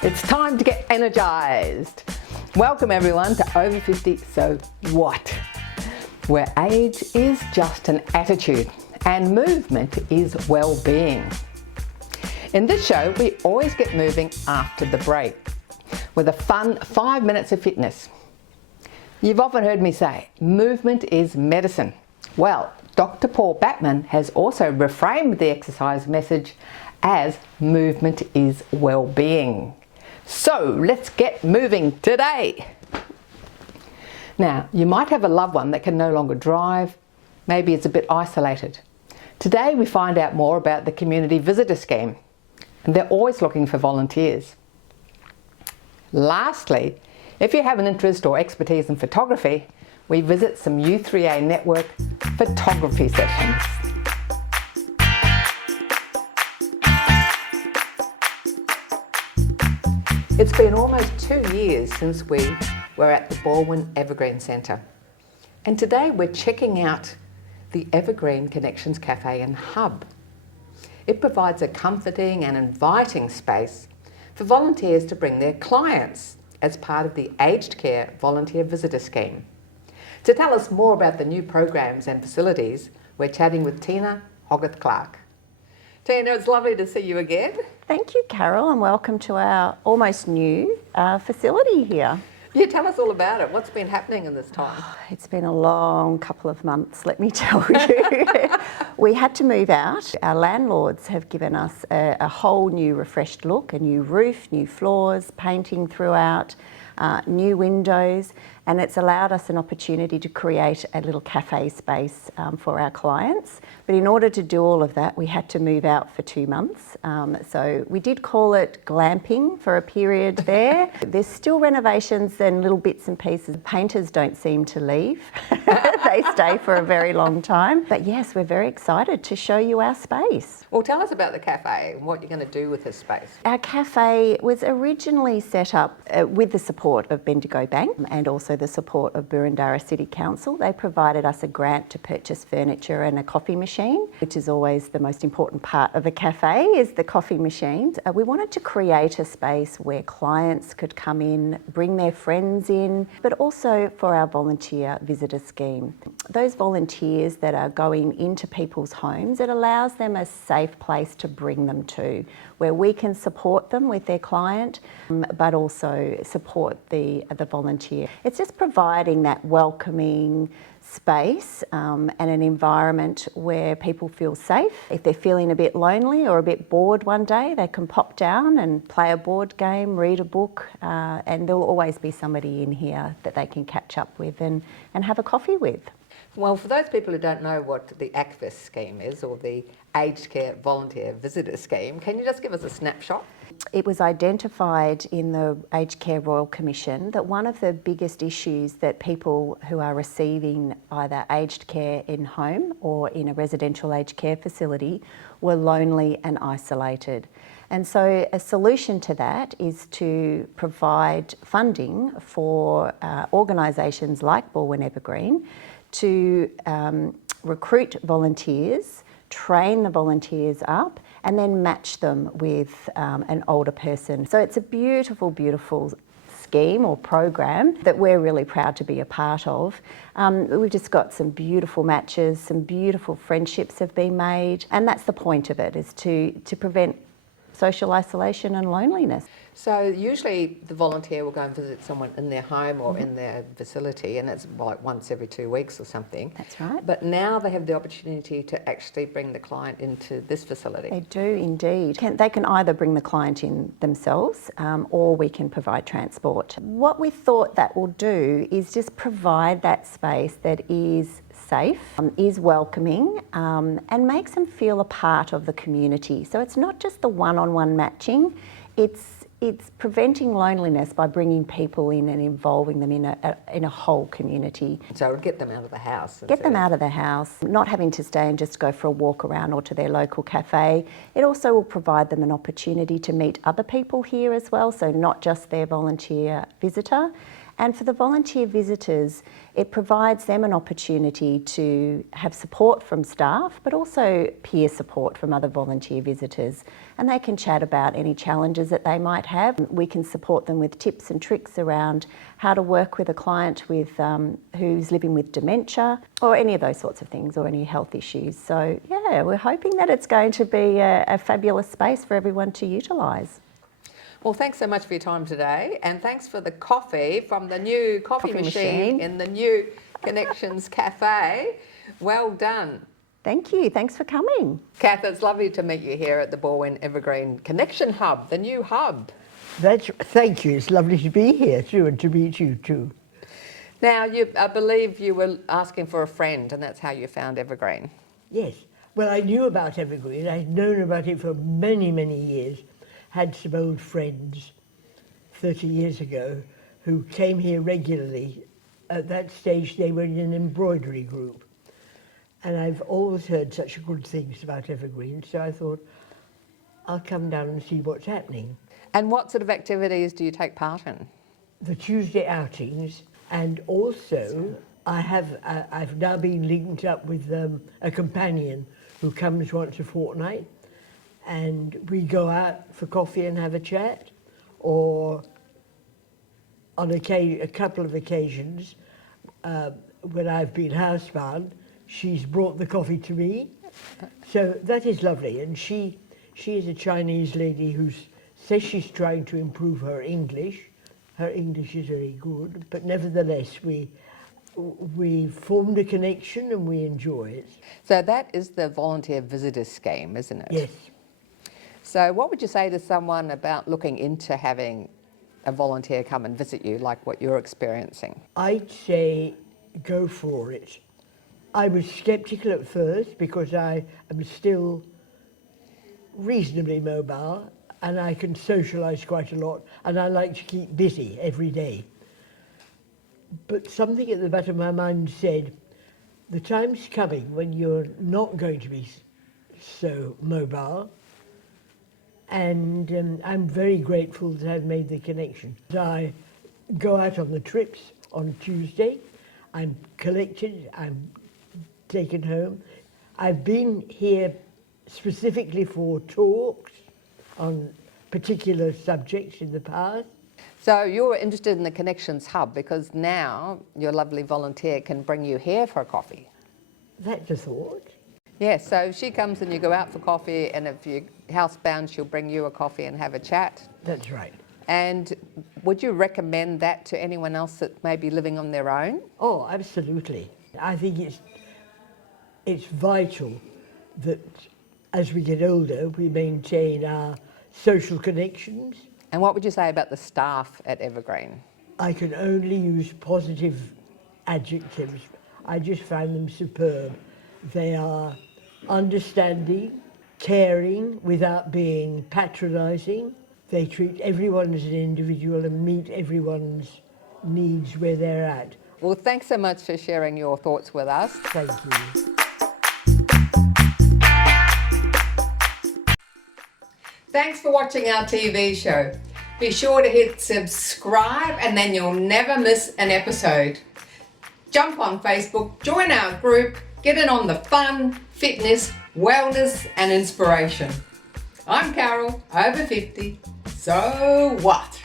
It's time to get energised. Welcome everyone to Over 50 So What? Where age is just an attitude and movement is well-being. In this show, we always get moving after the break with a fun 5 minutes of fitness. You've often heard me say, movement is medicine. Well, Dr. Paul Batman has also reframed the exercise message as movement is well-being. So let's get moving today. Now, you might have a loved one that can no longer drive. Maybe it's a bit isolated. Today we find out more about the Community Visitor Scheme, and they're always looking for volunteers. Lastly, if you have an interest or expertise in photography, we visit some U3A network photography sessions. It's been almost 2 years since we were at the Balwyn Evergreen Centre, and today we're checking out the Evergreen Connections Café and Hub. It provides a comforting and inviting space for volunteers to bring their clients as part of the Aged Care Volunteer Visitor Scheme. To tell us more about the new programs and facilities, we're chatting with Tina Hogarth-Clarke. Tina, it's lovely to see you again. Thank you, Carol, and welcome to our almost new facility here. Yeah, tell us all about it. What's been happening in this time? It's been a long couple of months, let me tell you. We had to move out. Our landlords have given us a whole new refreshed look, a new roof, new floors, painting throughout, new windows, and it's allowed us an opportunity to create a little cafe space for our clients. But in order to do all of that, we had to move out for 2 months. So we did call it glamping for a period there. There's still renovations and little bits and pieces. Painters don't seem to leave. They stay for a very long time. But yes, we're very excited to show you our space. Well, tell us about the cafe and what you're going to do with this space. Our cafe was originally set up with the support of Bendigo Bank and also the support of Boomerlife City Council. They provided us a grant to purchase furniture and a coffee machine, which is always the most important part of a cafe, is the coffee machines. We wanted to create a space where clients could come in, bring their friends in, but also for our volunteer visitor scheme. Those volunteers that are going into people's homes, it allows them a safe place to bring them to, where we can support them with their client, but also support the volunteer. It's just providing that welcoming space and an environment where people feel safe. If they're feeling a bit lonely or a bit bored one day, they can pop down and play a board game, read a book, and there'll always be somebody in here that they can catch up with and have a coffee with. Well, for those people who don't know what the ACVIS scheme is, or the Aged Care Volunteer Visitor Scheme, can you just give us a snapshot? It was identified in the Aged Care Royal Commission that one of the biggest issues that people who are receiving either aged care in home or in a residential aged care facility were lonely and isolated. And so a solution to that is to provide funding for organisations like Balwyn Evergreen to recruit volunteers, train the volunteers up, and then match them with an older person. So it's a beautiful, beautiful scheme or program that we're really proud to be a part of. We've just got some beautiful matches, some beautiful friendships have been made, and that's the point of it, is to prevent social isolation and loneliness. So usually the volunteer will go and visit someone in their home or in their facility, and it's like once every 2 weeks or something. That's right. But now they have the opportunity to actually bring the client into this facility. They do indeed. They can either bring the client in themselves or we can provide transport. What we thought that will do is just provide that space that is safe, is welcoming, and makes them feel a part of the community. So it's not just the one-on-one matching, it's preventing loneliness by bringing people in and involving them in a whole community. So get them out of the house. Get them out of the house, not having to stay and just go for a walk around or to their local cafe. It also will provide them an opportunity to meet other people here as well, so not just their volunteer visitor. And for the volunteer visitors, it provides them an opportunity to have support from staff, but also peer support from other volunteer visitors. And they can chat about any challenges that they might have. We can support them with tips and tricks around how to work with a client with who's living with dementia, or any of those sorts of things, or any health issues. So yeah, we're hoping that it's going to be a fabulous space for everyone to utilise. Well, thanks so much for your time today, and thanks for the coffee from the new coffee machine in the new Connections Cafe. Well done. Thank you. Thanks for coming. Kath, it's lovely to meet you here at the Balwyn Evergreen Connection Hub, the new hub. Thank you. It's lovely to be here too, and to meet you too. Now, I believe you were asking for a friend, and that's how you found Evergreen. Yes. Well, I knew about Evergreen. I'd known about it for many, many years. Had some old friends 30 years ago who came here regularly. At that stage, they were in an embroidery group. And I've always heard such good things about Evergreen, so I thought, I'll come down and see what's happening. And what sort of activities do you take part in? The Tuesday outings, and also I've now been linked up with a companion who comes once a fortnight, and we go out for coffee and have a chat, or on a couple of occasions, when I've been housebound, she's brought the coffee to me. So that is lovely. And she is a Chinese lady who says she's trying to improve her English. Her English is very good, but nevertheless, we formed a connection and we enjoy it. So that is the volunteer visitor scheme, isn't it? Yes. So what would you say to someone about looking into having a volunteer come and visit you, like what you're experiencing? I'd say go for it. I was sceptical at first because I am still reasonably mobile and I can socialise quite a lot, and I like to keep busy every day. But something at the back of my mind said, the time's coming when you're not going to be so mobile. And I'm very grateful that I've made the connection. I go out on the trips on Tuesday, I'm collected, I'm taken home. I've been here specifically for talks on particular subjects in the past. So you're interested in the Connections Hub because now your lovely volunteer can bring you here for a coffee. That's a thought. Yes, so she comes and you go out for coffee, and if you're housebound, she'll bring you a coffee and have a chat. That's right. And would you recommend that to anyone else that may be living on their own? Oh, absolutely. I think it's vital that as we get older, we maintain our social connections. And what would you say about the staff at Evergreen? I can only use positive adjectives. I just find them superb. They are understanding, caring without being patronising. They treat everyone as an individual and meet everyone's needs where they're at. Well, thanks so much for sharing your thoughts with us. Thank you. Thanks for watching our TV show. Be sure to hit subscribe and then you'll never miss an episode. Jump on Facebook, join our group, get in on the fun, fitness, wellness and inspiration. I'm Carol, over 50, so what?